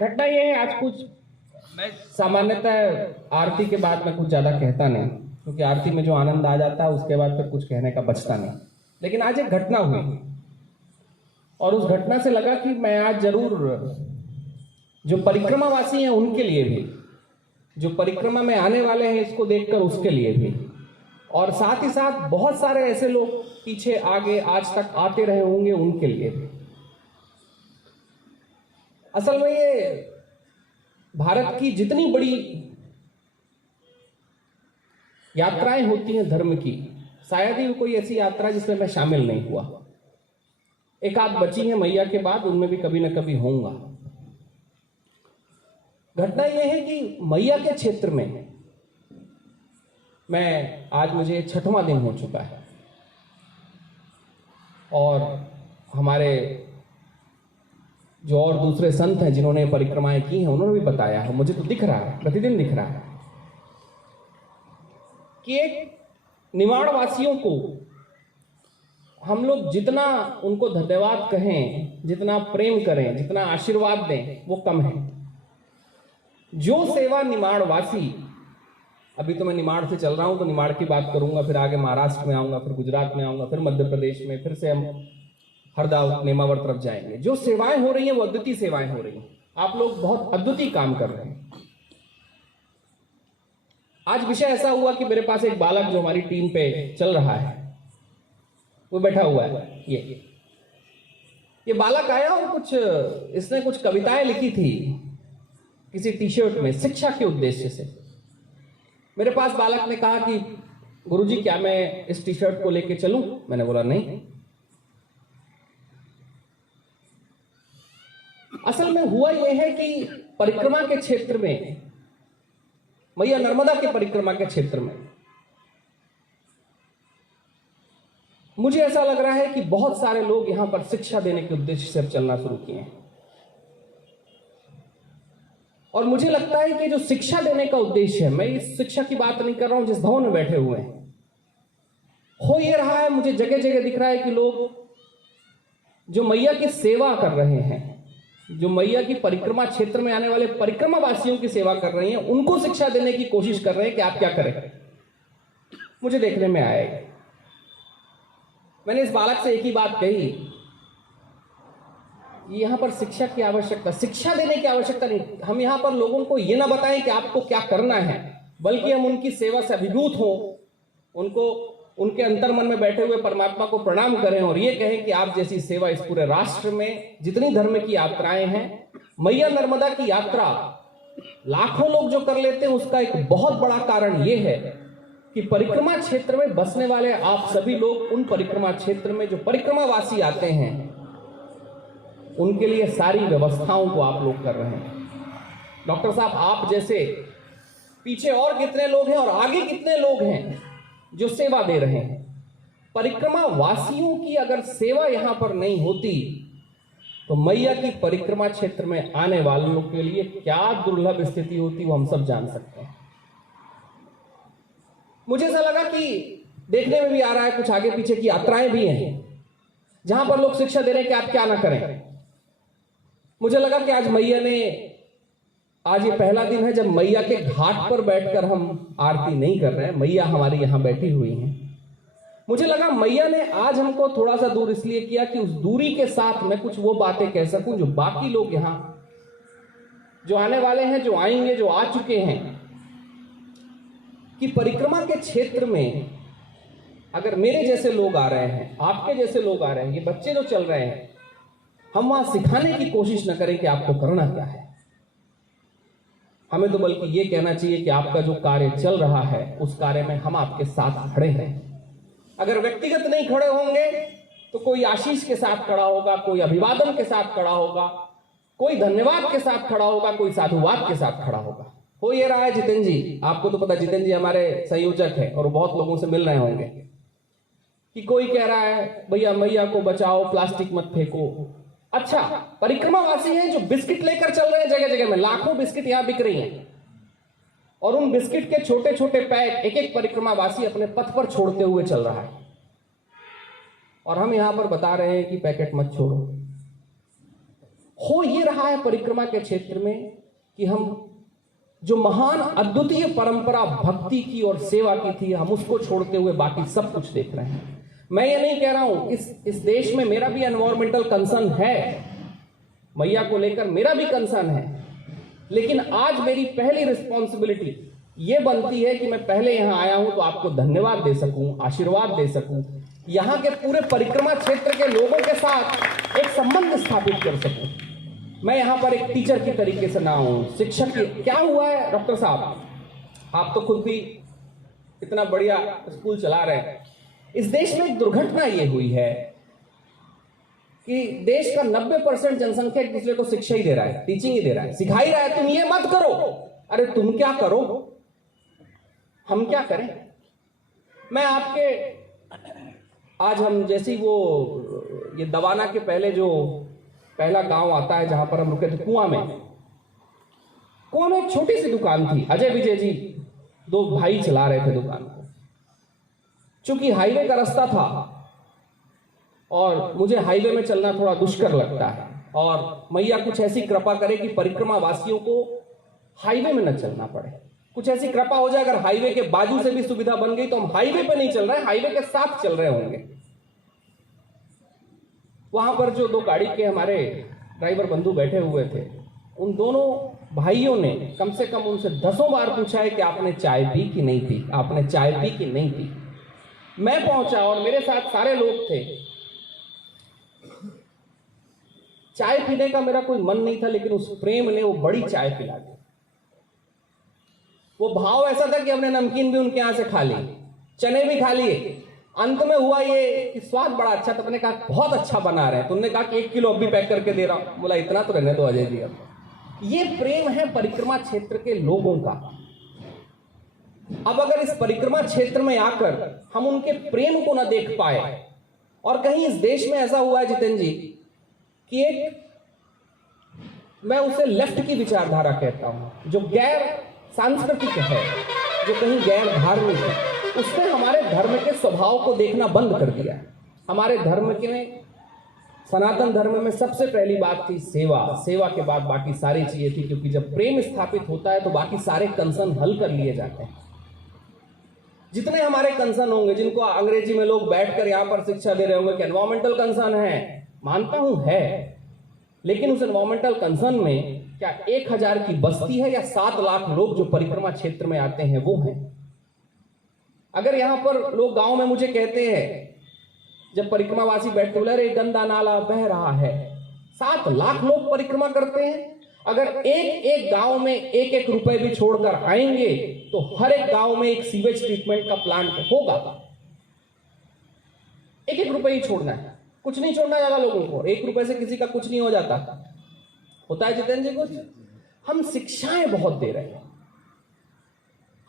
घटना ये है, आज कुछ सामान्यतः आरती के बाद मैं कुछ ज्यादा कहता नहीं, क्योंकि आरती में जो आनंद आ जाता है उसके बाद फिर कुछ कहने का बचता नहीं। लेकिन आज एक घटना हुई और उस घटना से लगा कि मैं आज जरूर जो परिक्रमावासी हैं उनके लिए भी, जो परिक्रमा में आने वाले हैं इसको देखकर उसके लिए भी, और साथ ही साथ बहुत सारे ऐसे लोग पीछे आगे आज तक आते रहे होंगे उनके लिए भी। असल में ये भारत की जितनी बड़ी यात्राएं होती हैं धर्म की, शायद ही कोई ऐसी यात्रा जिसमें मैं शामिल नहीं हुआ। एक आध बची है मैया के बाद, उनमें भी कभी ना कभी होऊंगा। घटना यह है कि मैया के क्षेत्र में मैं आज मुझे 6वां दिन हो चुका है और हमारे जो और दूसरे संत हैं जिन्होंने परिक्रमाएं की हैं उन्होंने भी बताया है, मुझे तो दिख रहा है, प्रतिदिन दिख रहा है कि एक निमाड़ वासियों को हम लोग जितना उनको धन्यवाद कहें, जितना प्रेम करें, जितना आशीर्वाद दें, वो कम है। जो सेवा निमाड़ वासी, अभी तो मैं निमाड़ से चल रहा हूं तो निमाड़ की बात करूंगा, फिर आगे महाराष्ट्र में आऊंगा, फिर गुजरात में आऊंगा, फिर मध्य प्रदेश में, फिर से हम हरदा नेमावर तरफ जाएंगे। जो सेवाएं हो रही हैं वो अद्वितीय सेवाएं हो रही हैं। आप लोग बहुत अद्वितीय काम कर रहे हैं। आज विषय ऐसा हुआ कि मेरे पास एक बालक जो हमारी टीम पे चल रहा है वो बैठा हुआ है। ये बालक आया और इसने कुछ कविताएं लिखी थी किसी टी शर्ट में शिक्षा के उद्देश्य से। मेरे पास बालक ने कहा कि गुरुजी क्या मैं इस टी शर्ट को लेके चलूं? मैंने बोला नहीं। असल में हुआ यह है कि परिक्रमा के क्षेत्र में, मैया नर्मदा के परिक्रमा के क्षेत्र में मुझे ऐसा लग रहा है कि बहुत सारे लोग यहां पर शिक्षा देने के उद्देश्य से अब चलना शुरू किए हैं। और मुझे लगता है कि जो शिक्षा देने का उद्देश्य है, मैं इस शिक्षा की बात नहीं कर रहा हूं जिस भवन में बैठे हुए हैं, हो ये रहा है, मुझे जगह जगह दिख रहा है कि लोग जो मैया की सेवा कर रहे हैं, जो मैया की परिक्रमा क्षेत्र में आने वाले परिक्रमा वासियों की सेवा कर रहे हैं, उनको शिक्षा देने की कोशिश कर रहे हैं कि आप क्या करें। मुझे देखने में आया, मैंने इस बालक से एक ही बात कही, यहां पर शिक्षा की आवश्यकता, शिक्षा देने की आवश्यकता नहीं। हम यहां पर लोगों को यह ना बताएं कि आपको क्या करना है, बल्कि हम उनकी सेवा से अभिभूत हों, उनको उनके अंतर मन में बैठे हुए परमात्मा को प्रणाम करें और ये कहें कि आप जैसी सेवा इस पूरे राष्ट्र में जितनी धर्म की यात्राएं हैं, मैया नर्मदा की यात्रा लाखों लोग जो कर लेते हैं, उसका एक बहुत बड़ा कारण ये है कि परिक्रमा क्षेत्र में बसने वाले आप सभी लोग उन परिक्रमा क्षेत्र में जो परिक्रमावासी आते हैं उनके लिए सारी व्यवस्थाओं को आप लोग कर रहे हैं। डॉक्टर साहब, आप जैसे पीछे और कितने लोग हैं और आगे कितने लोग हैं जो सेवा दे रहे हैं। परिक्रमा वासियों की अगर सेवा यहां पर नहीं होती तो मैया की परिक्रमा क्षेत्र में आने वालों के लिए क्या दुर्लभ स्थिति होती वो हम सब जान सकते हैं। मुझे ऐसा लगा कि देखने में भी आ रहा है कुछ आगे पीछे की यात्राएं भी हैं जहां पर लोग शिक्षा दे रहे हैं कि आप क्या ना करें। मुझे लगा कि आज मैया ने, आज ये पहला दिन है जब मैया के घाट पर बैठकर हम आरती नहीं कर रहे हैं, मैया हमारी यहां बैठी हुई हैं। मुझे लगा मैया ने आज हमको थोड़ा सा दूर इसलिए किया कि उस दूरी के साथ मैं कुछ वो बातें कह सकूं जो बाकी लोग यहां जो आने वाले हैं, जो आएंगे, जो आ चुके हैं, कि परिक्रमा के क्षेत्र में अगर मेरे जैसे लोग आ रहे हैं, आपके जैसे लोग आ रहे हैं, ये बच्चे जो चल रहे हैं, हम वहां सिखाने की कोशिश न करें कि आपको करना क्या है। हमें तो बल्कि ये कहना चाहिए कि आपका जो कार्य चल रहा है उस कार्य में हम आपके साथ खड़े हैं। अगर व्यक्तिगत नहीं खड़े होंगे तो कोई आशीष के साथ खड़ा होगा, कोई अभिवादन के साथ खड़ा होगा, कोई धन्यवाद के साथ खड़ा होगा, कोई साधुवाद के साथ खड़ा होगा। हो ये रहा है जितेंद्र जी, आपको तो पता, जितेंद्र जी हमारे संयोजक है और बहुत लोगों से मिल रहे होंगे, कि कोई कह रहा है भैया मैया को बचाओ, प्लास्टिक मत फेंको। अच्छा, परिक्रमावासी हैं जो बिस्किट लेकर चल रहे हैं जगह जगह में, लाखों बिस्किट यहां बिक रही हैं और उन बिस्किट के छोटे छोटे पैक एक एक परिक्रमावासी अपने पथ पर छोड़ते हुए चल रहा है और हम यहां पर बता रहे हैं कि पैकेट मत छोड़ो। हो ये रहा है परिक्रमा के क्षेत्र में कि हम जो महान अद्वितीय परंपरा भक्ति की और सेवा की थी, हम उसको छोड़ते हुए बाकी सब कुछ देख रहे हैं। मैं ये नहीं कह रहा हूं, इस देश में मेरा भी एनवायरमेंटल कंसर्न है, मैया को लेकर मेरा भी कंसर्न है, लेकिन आज मेरी पहली रिस्पॉन्सिबिलिटी ये बनती है कि मैं पहले यहां आया हूं तो आपको धन्यवाद दे सकूं, आशीर्वाद दे सकूं, यहां के पूरे परिक्रमा क्षेत्र के लोगों के साथ एक संबंध स्थापित कर सकूं। मैं यहां पर एक टीचर की तरीके से ना हूं, शिक्षक की। क्या हुआ है डॉक्टर साहब, आप तो खुद भी इतना बढ़िया स्कूल चला रहे हैं, इस देश में एक दुर्घटना ये हुई है कि देश का 90% जनसंख्या एक दूसरे को शिक्षा ही दे रहा है, टीचिंग ही दे रहा है, सिखा ही रहा है, तुम ये मत करो। अरे तुम क्या करो, हम क्या करें। मैं आपके आज हम जैसी वो ये दवाना के पहले जो पहला गांव आता है जहां पर हम रुके थे, कुआं में एक छोटी सी दुकान थी। अजय विजय जी 2 भाई चला रहे थे दुकान को। चूंकि हाईवे का रास्ता था और मुझे हाईवे में चलना थोड़ा दुष्कर लगता है, और मैया कुछ ऐसी कृपा करे कि परिक्रमा वासियों को हाईवे में न चलना पड़े। कुछ ऐसी कृपा हो जाए, अगर हाईवे के बाजू से भी सुविधा बन गई तो हम हाईवे पे नहीं चल रहे, हाईवे के साथ चल रहे होंगे। वहां पर जो 2 गाड़ी के हमारे ड्राइवर बंधु बैठे हुए थे, उन दोनों भाइयों ने कम से कम उनसे 10 बार पूछा है कि आपने चाय पी कि नहीं पी, आपने चाय पी कि नहीं पी। मैं पहुंचा और मेरे साथ सारे लोग थे। चाय पीने का मेरा कोई मन नहीं था, लेकिन उस प्रेम ने वो बड़ी चाय पिला दी। वो भाव ऐसा था कि हमने नमकीन भी उनके यहां से खा ली, चने भी खा लिए। अंत में हुआ ये कि स्वाद बड़ा अच्छा था। मैंने कहा बहुत अच्छा बना रहे हैं, तुमने कहा कि 1 किलो अब भी पैक करके दे रहा हूं। बोला इतना तो रहने दो अजय जी। अब ये प्रेम है परिक्रमा क्षेत्र के लोगों का। अब अगर इस परिक्रमा क्षेत्र में आकर हम उनके प्रेम को ना देख पाए, और कहीं इस देश में ऐसा हुआ है जितेंद्र जी कि एक, मैं उसे लेफ्ट की विचारधारा कहता हूं, जो गैर सांस्कृतिक है, जो कहीं गैर धार्मिक है, उसने हमारे धर्म के स्वभाव को देखना बंद कर दिया। हमारे धर्म के में, सनातन धर्म में सबसे पहली बात थी सेवा, सेवा के बाद बाकी सारी चीजें थी, क्योंकि जब प्रेम स्थापित होता है तो बाकी सारे कंसर्न हल कर लिए जाते हैं। जितने हमारे कंसर्न होंगे, जिनको अंग्रेजी में लोग बैठकर यहां पर शिक्षा दे रहे होंगे कि एनवायरमेंटल कंसर्न है, मानता हूं है, लेकिन उस एनवायरमेंटल कंसर्न में क्या 1000 की बस्ती है या 7 लाख लोग जो परिक्रमा क्षेत्र में आते हैं वो हैं। अगर यहां पर लोग गांव में मुझे कहते हैं, जब परिक्रमावासी बैठते बोले अरे गंदा नाला बह रहा है, 7 लाख लोग परिक्रमा करते हैं, अगर एक गांव में 1-1 रुपए भी छोड़कर आएंगे तो हर एक गांव में एक सीवेज ट्रीटमेंट का प्लांट होगा। 1-1 रुपए ही छोड़ना है, कुछ नहीं छोड़ना ज्यादा लोगों को। 1 रुपए से किसी का कुछ नहीं हो जाता, होता है जितेंद्र जी कुछ। हम शिक्षाएं बहुत दे रहे हैं,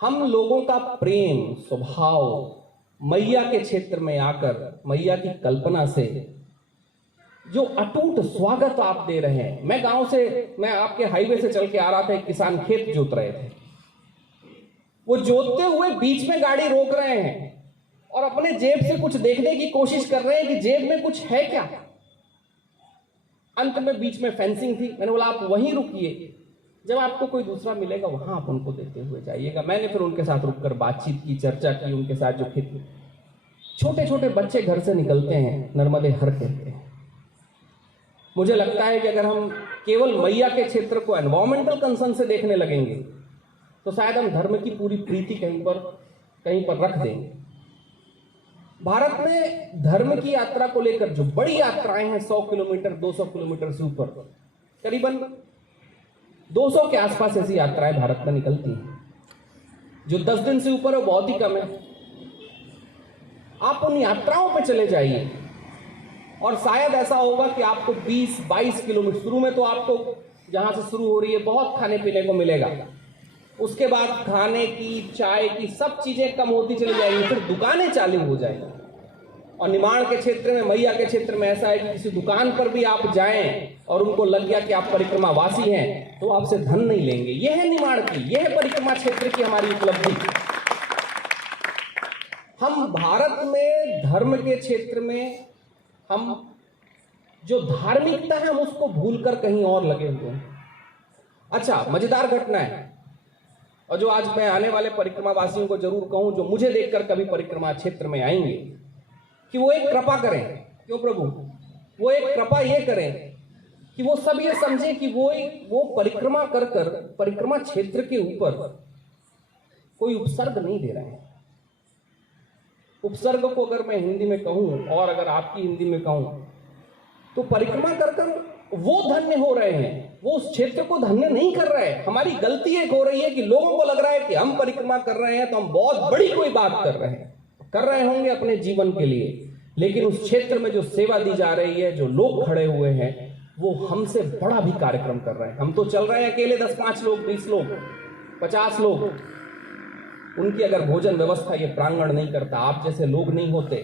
हम लोगों का प्रेम स्वभाव मैया के क्षेत्र में आकर मैया की कल्पना से जो अटूट स्वागत आप दे रहे हैं। मैं गांव से, मैं आपके हाईवे से चल के आ रहा था, एक किसान खेत जोत रहे थे। वो जोतते हुए बीच में गाड़ी रोक रहे हैं और अपने जेब से कुछ देखने की कोशिश कर रहे हैं कि जेब में कुछ है क्या। अंत में बीच में फेंसिंग थी। मैंने बोला आप वहीं रुकिए, जब आपको कोई दूसरा मिलेगा वहां आप उनको देते हुए जाइएगा। मैंने फिर उनके साथ रुककर बातचीत की, चर्चा की उनके साथ। जो खेत, छोटे छोटे बच्चे घर से निकलते हैं, नर्मदे हर कहते हैं। मुझे लगता है कि अगर हम केवल मैया के क्षेत्र को एनवायरमेंटल कंसर्न से देखने लगेंगे तो शायद हम धर्म की पूरी प्रीति कहीं पर रख देंगे। भारत में धर्म की यात्रा को लेकर जो बड़ी यात्राएं हैं, 100 किलोमीटर 200 किलोमीटर से ऊपर, करीबन 200 के आसपास ऐसी यात्राएं भारत में निकलती हैं। जो 10 दिन से ऊपर है बहुत ही कम है। आप उन यात्राओं पर चले जाइए और शायद ऐसा होगा कि आपको 20-22 किलोमीटर, शुरू में तो आपको जहां से शुरू हो रही है बहुत खाने पीने को मिलेगा, उसके बाद खाने की, चाय की सब चीजें कम होती चली जाएंगी, फिर दुकानें चालू हो जाएंगी। और निमाड़ के क्षेत्र में, मैया के क्षेत्र में ऐसा है कि किसी दुकान पर भी आप जाएं और उनको लग गया कि आप परिक्रमा वासी हैं तो आपसे धन नहीं लेंगे। यह है निमाड़ की, यह है परिक्रमा क्षेत्र की हमारी उपलब्धि। हम भारत में धर्म के क्षेत्र में हम जो धार्मिकता है हम उसको भूलकर कहीं और लगे हुए हैं। अच्छा, मजेदार घटना है, और जो आज मैं आने वाले परिक्रमा वासियों को जरूर कहूं, जो मुझे देखकर कभी परिक्रमा क्षेत्र में आएंगे, कि वो एक कृपा करें। क्यों प्रभु? वो एक कृपा ये करें कि वो सब ये समझे कि वो परिक्रमा कर कर परिक्रमा क्षेत्र के ऊपर कोई उपसर्ग नहीं दे रहे हैं। उपसर्ग को अगर मैं हिंदी में कहूं और अगर आपकी हिंदी में कहूं, तो परिक्रमा कर कर वो धन्य हो रहे हैं, वो उस क्षेत्र को धन्य नहीं कर रहे हैं। हमारी गलती एक हो रही है कि लोगों को लग रहा है कि हम परिक्रमा कर रहे हैं तो हम बहुत बड़ी कोई बात कर रहे होंगे अपने जीवन के लिए, लेकिन उस क्षेत्र में जो सेवा दी जा रही है, जो लोग खड़े हुए हैं, वो हमसे बड़ा भी कार्यक्रम कर रहे हैं। हम तो चल रहे हैं अकेले 10-5 लोग, 20 लोग, 50 लोग, उनकी अगर भोजन व्यवस्था ये प्रांगण नहीं करता, आप जैसे लोग नहीं होते,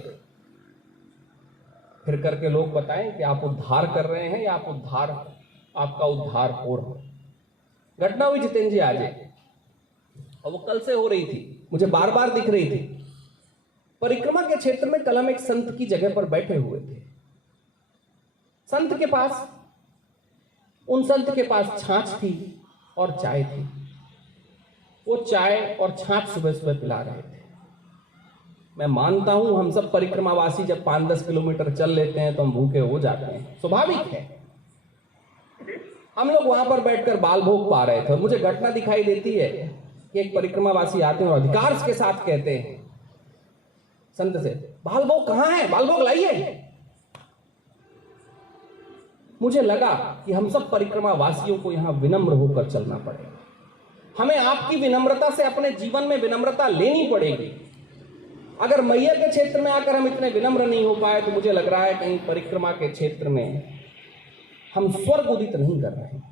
फिर करके लोग बताएं कि आप उद्धार कर रहे हैं या आपका उद्धार हो रहा है। घटना हुई जितेंद्र जी आज, और वो कल से हो रही थी, मुझे बार बार दिख रही थी। परिक्रमा के क्षेत्र में कल हम एक संत की जगह पर बैठे हुए थे। उन संत के पास छाछ थी और चाय थी। वो चाय और छाछ सुबह सुबह पिला रहे थे। मैं मानता हूं हम सब परिक्रमावासी जब 5-10 किलोमीटर चल लेते हैं तो हम भूखे हो जाते हैं, स्वाभाविक है। हम लोग वहां पर बैठकर बाल भोग पा रहे थे। मुझे घटना दिखाई देती है कि एक परिक्रमावासी आते हैं और अधिकार के साथ कहते हैं संत से, बाल भोग कहां है, बाल भोग लाइए। मुझे लगा कि हम सब परिक्रमा वासियों को यहां विनम्र होकर चलना पड़ेगा। हमें आपकी विनम्रता से अपने जीवन में विनम्रता लेनी पड़ेगी। अगर मैया के क्षेत्र में आकर हम इतने विनम्र नहीं हो पाए तो मुझे लग रहा है कहीं परिक्रमा के क्षेत्र में हम स्वर्ग उदित नहीं कर रहे हैं।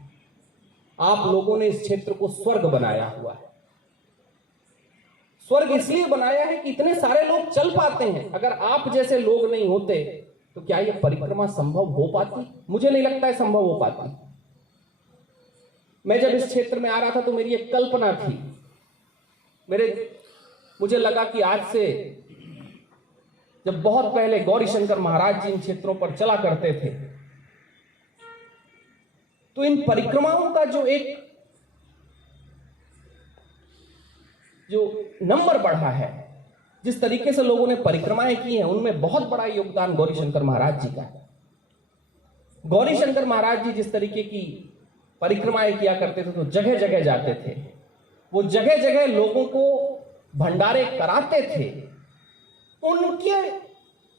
आप लोगों ने इस क्षेत्र को स्वर्ग बनाया हुआ है। स्वर्ग इसलिए बनाया है कि इतने सारे लोग चल पाते हैं। अगर आप जैसे लोग नहीं होते तो क्या यह परिक्रमा संभव हो पाती? मुझे नहीं लगता है संभव हो पाती। मैं जब इस क्षेत्र में आ रहा था तो मेरी एक कल्पना थी। मुझे लगा कि आज से जब बहुत पहले गौरी शंकर महाराज जी इन क्षेत्रों पर चला करते थे तो इन परिक्रमाओं का जो नंबर बढ़ा है, जिस तरीके से लोगों ने परिक्रमाएं की हैं, उनमें बहुत बड़ा योगदान गौरी शंकर महाराज जी का है। गौरी शंकर महाराज जी जिस तरीके की परिक्रमाएं किया करते थे तो जगह जगह जाते थे, वो जगह जगह लोगों को भंडारे कराते थे।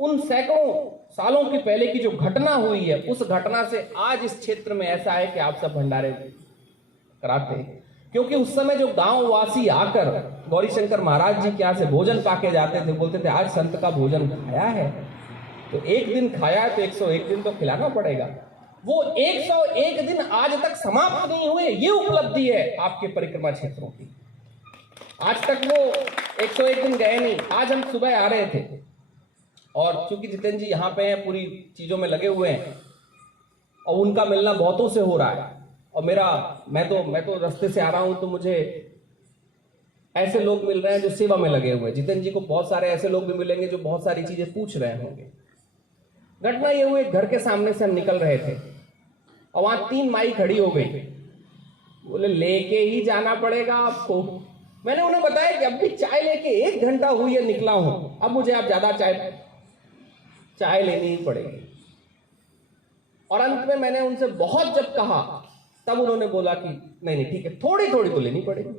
उन सैकड़ों सालों की पहले की जो घटना हुई है, उस घटना से आज इस क्षेत्र में ऐसा है कि आप सब भंडारे कराते हैं। क्योंकि उस समय जो गांव वासी आकर गौरी शंकर महाराज जी के यहाँ से भोजन पाके जाते थे, बोलते थे आज संत का भोजन खाया है तो एक दिन खाया तो 101 दिन तो खिलाना पड़ेगा। वो 101 दिन आज तक समाप्त नहीं हुए, ये उपलब्धि है आपके परिक्रमा क्षेत्रों की। आज तक वो 101 दिन गए नहीं। आज हम सुबह आ रहे थे और चूंकि जितेंद्र जी यहाँ पे हैं, पूरी चीजों में लगे हुए हैं और उनका मिलना बहुतों से हो रहा है, और मैं तो रास्ते से आ रहा हूं तो मुझे ऐसे लोग मिल रहे हैं जो सेवा में लगे हुए हैं। जितेंद्र जी को बहुत सारे ऐसे लोग भी मिलेंगे जो बहुत सारी चीजें पूछ रहे होंगे। घटना ये हुई, घर के सामने से हम निकल रहे थे और वहां 3 माई खड़ी हो गई। बोले लेके ही जाना पड़ेगा आपको। मैंने उन्हें बताया कि अब भी चाय लेके 1 घंटा हुई है निकला हूं, अब मुझे आप ज्यादा चाय लेनी ही पड़ेगी। और अंत में मैंने उनसे बहुत जब कहा तब उन्होंने बोला कि नहीं ठीक है, थोड़ी थोड़ी तो लेनी पड़ेगी।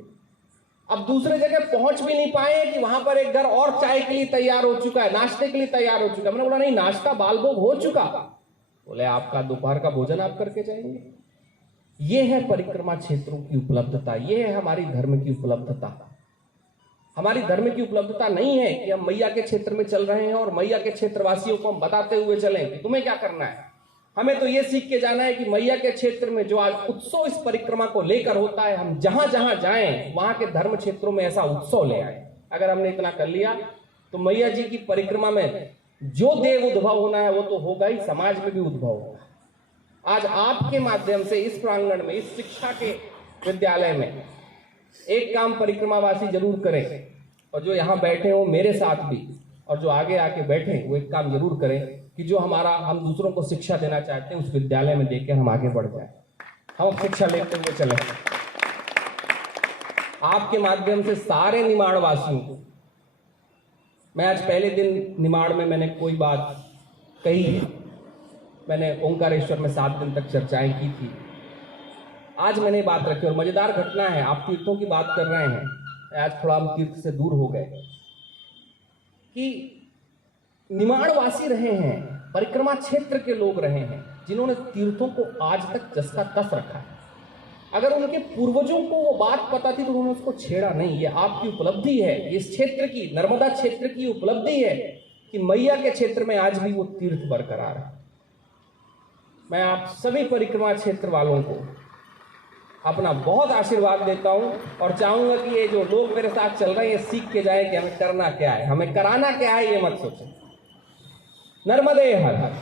अब दूसरे जगह पहुंच भी नहीं पाए कि वहां पर एक घर और चाय के लिए तैयार हो चुका है, नाश्ते के लिए तैयार हो चुका है। मैंने बोला नहीं, नाश्ता बाल भोग हो चुका। बोले आपका दोपहर का भोजन आप करके जाएंगे। ये है परिक्रमा क्षेत्रों की उपलब्धता, ये है हमारी धर्म की उपलब्धता। हमारी धर्म की उपलब्धता नहीं है कि हम मैया के क्षेत्र में चल रहे हैं और मैया के क्षेत्रवासियों को हम बताते हुए चलें कि तुम्हें क्या करना है। हमें तो ये सीख के जाना है कि मैया के क्षेत्र में जो आज उत्सव इस परिक्रमा को लेकर होता है, हम जहां जहां जाएं वहां के धर्म क्षेत्रों में ऐसा उत्सव ले आए। अगर हमने इतना कर लिया तो मैया जी की परिक्रमा में जो देव उद्भव होना है वो तो होगा ही, समाज में भी उद्भव होगा। आज आपके माध्यम से इस प्रांगण में, इस शिक्षा के विद्यालय में एक काम परिक्रमावासी जरूर करें, और जो यहाँ बैठे हो मेरे साथ भी और जो आगे आके बैठे वो एक काम जरूर करें कि जो हम दूसरों को शिक्षा देना चाहते हैं उस विद्यालय में देकर हम आगे बढ़ जाए, हम शिक्षा लेते हुए चले। आपके माध्यम से सारे निमाड़ वासियों को, मैं आज पहले दिन निमाड़ में मैंने कोई बात कही है, मैंने ओंकारेश्वर में 7 दिन तक चर्चाएं की थी, आज मैंने बात रखी। और मजेदार घटना है, आप तीर्थों की बात कर रहे हैं, आज थोड़ा हम तीर्थ से दूर हो गए कि निमाड़वासी रहे हैं, परिक्रमा क्षेत्र के लोग रहे हैं जिन्होंने तीर्थों को आज तक जस का तस रखा है। अगर उनके पूर्वजों को वो बात पता थी तो उन्होंने उसको छेड़ा नहीं। ये आपकी उपलब्धि है, इस क्षेत्र की, नर्मदा क्षेत्र की उपलब्धि है कि मैया के क्षेत्र में आज भी वो तीर्थ बरकरार है। मैं आप सभी परिक्रमा क्षेत्र वालों को अपना बहुत आशीर्वाद देता हूं और चाहूंगा कि ये जो लोग मेरे साथ चल रहे हैं ये सीख के जाए कि हमें करना क्या है, हमें कराना क्या है, ये मत सोचें। नर्मदे हर हर।